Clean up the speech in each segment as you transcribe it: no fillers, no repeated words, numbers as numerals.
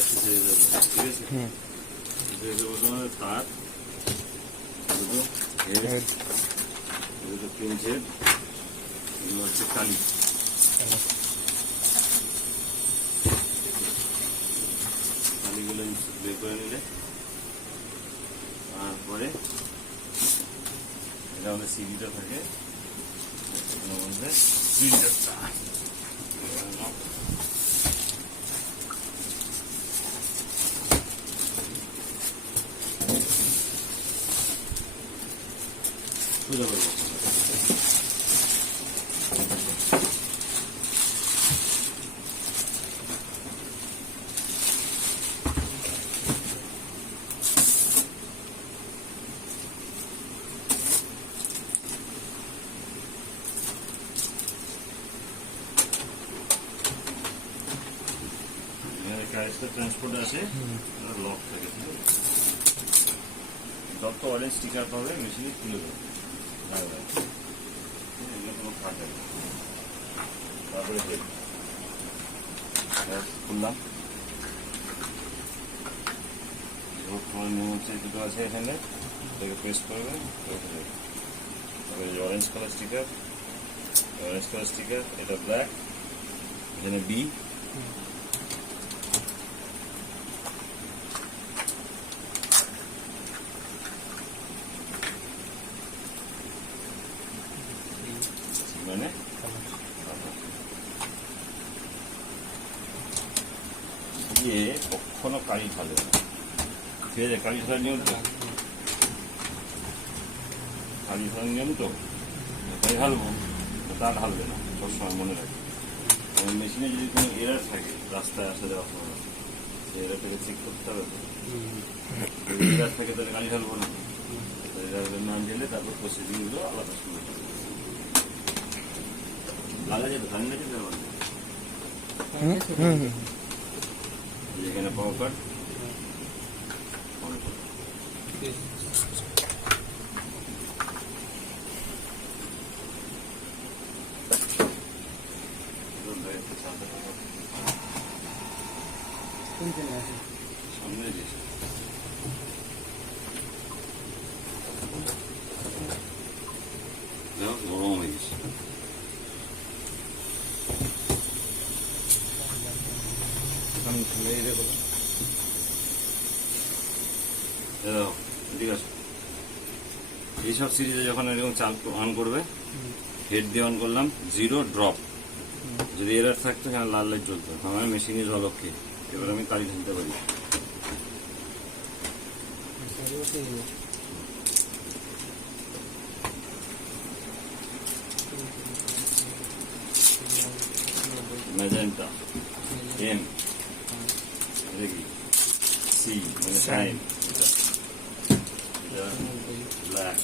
একটু ছেড়ে দেবো, ঠিক আছে? ছেড়ে দেবো তোমার তার দুটো হেড, দুটো পিন হেড, এগুলো হচ্ছে কালি। কালিগুলো বের করে নিলে তারপরে এটা আমাদের সিডিটা থাকে, এর মধ্যে প্রিন্টারটা সোজা করে ট্রান্সপোর্ট আছে, লক থাকে, যত অরেঞ্জ স্টিকার পাবে মেশিনে তুলে দেবে, কোনো ফাটে না। তারপরে খুললাম, দুটো আছে এখানে, এটাকে প্রেস করবে, তারপরে অরেঞ্জ কালার স্টিকার, এটা ব্ল্যাক, এখানে বি, মানে দিয়ে কখনো কালি ঢালবে না, ঠিক আছে? কালি ঢালার নিয়ম তো, কালি ঢালবো, তা ঢালবে না, সবসময় মনে রাখবে। মেশিনে যদি কোনো এরার থাকে, রাস্তায় আসা যাওয়ার সময় এরারটাকে চেক করতে হবে, যদি এরার থাকে তাহলে কালি ঢালবো না, এরার না ঢেলে তারপর প্রসিডিংগুলো আলাদা শুরু করবে। লাগা যাবে, ধান না যেতে হবে, এখানে পাওয়ার কার্ড সামনে দিয়েছে, গরম হয়ে গেছে। ঠিক আছে, এইসব সিরিজে যখন এরকম চাল অন করবে, হেড দিয়ে অন করলাম, 0 ড্রপ, যদি এরার থাকতো এখানে লাল লাইট জ্বলতো, আমার মেশিনে জলক্ষে, এবার আমি কালি ঢালতে পারি। ম্যাজেন্টা, এম, দেখি সি মানে সাইন, ব্ল্যাক।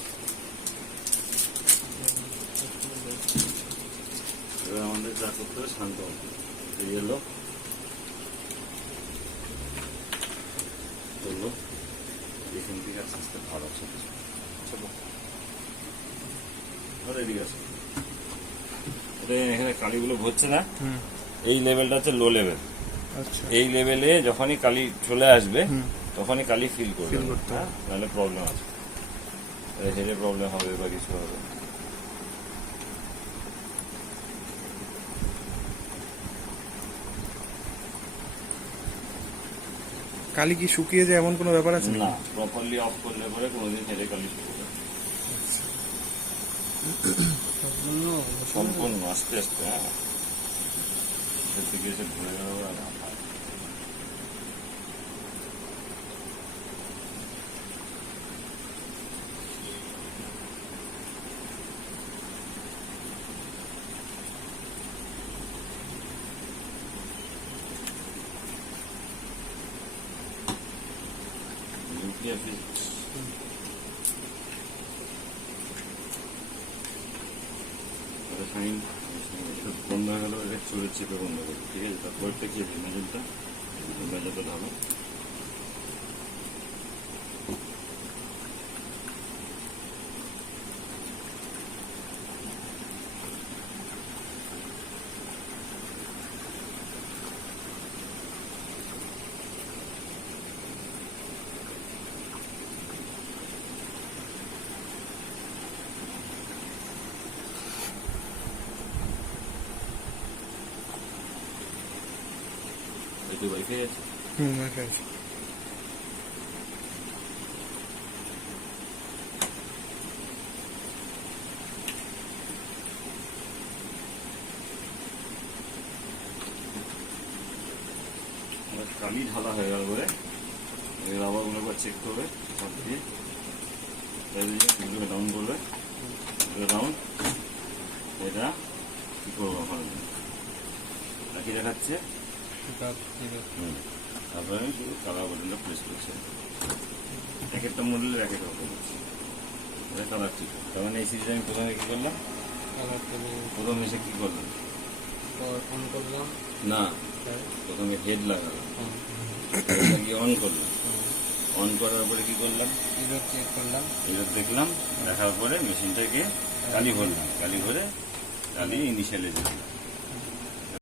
এবার আমাদের যা করতে হবে শান্ত, ইয়েলো করলো, এখান থেকে আস্তে আস্তে ভালো আছে, এদিকে আছে, এখানে কালিগুলো ভরছে না, এই লেভেলটা হচ্ছে লো লেভেল। এই লেভেলে যখনই কালি চলে আসবে তখনই কালি ফিল করবে, নাহলে প্রবলেম আছে, হেডে প্রবলেম হবে বা কিছু হবে। কালি কি শুকিয়ে যায় এমন কোনো ব্যাপার আছে? না, প্রপারলি অফ করলে পরে কোনোদিন হেডে কালি শুকিয়ে যায়, সম্পূর্ণ আস্তে আস্তে। হ্যাঁ, থেকে এসে ঘুরে বেড়াবো না। বন্ধ হয়ে গেল, এটা চুলের চেপে বন্ধ করবে, ঠিক আছে? তারপরটা কি মেজেন্টা, মেজেন্টা ঢালো, খেয়েছে। আচ্ছা আচ্ছা। কালি ঢালা হয়ে গেল বলে এবার আবার ওগুলো একবার চেক করবে সব দিয়ে ডাউন করবে ডাউন। এটা কি করবো এখন কি দেখাচ্ছে তারপরে আমি শুধু কালার বাটনটা প্রেস করছি। এক একটা মডেলের এক এক রকম হচ্ছে কালার ঠিক। তার মানে এই সিরিজে আমি প্রথমে কি করলাম, প্রথম এসে কি করলাম অন করলাম না, প্রথমে হেড লাগালাম, হেড লাগিয়ে অন করলাম, অন করার পরে কি করলাম ইরোড চেক করলাম, এবার দেখলাম, দেখার পরে মেশিনটাকে কালি ভরলাম, কালি ভরে কালি ইনিশিয়ালে দিলাম।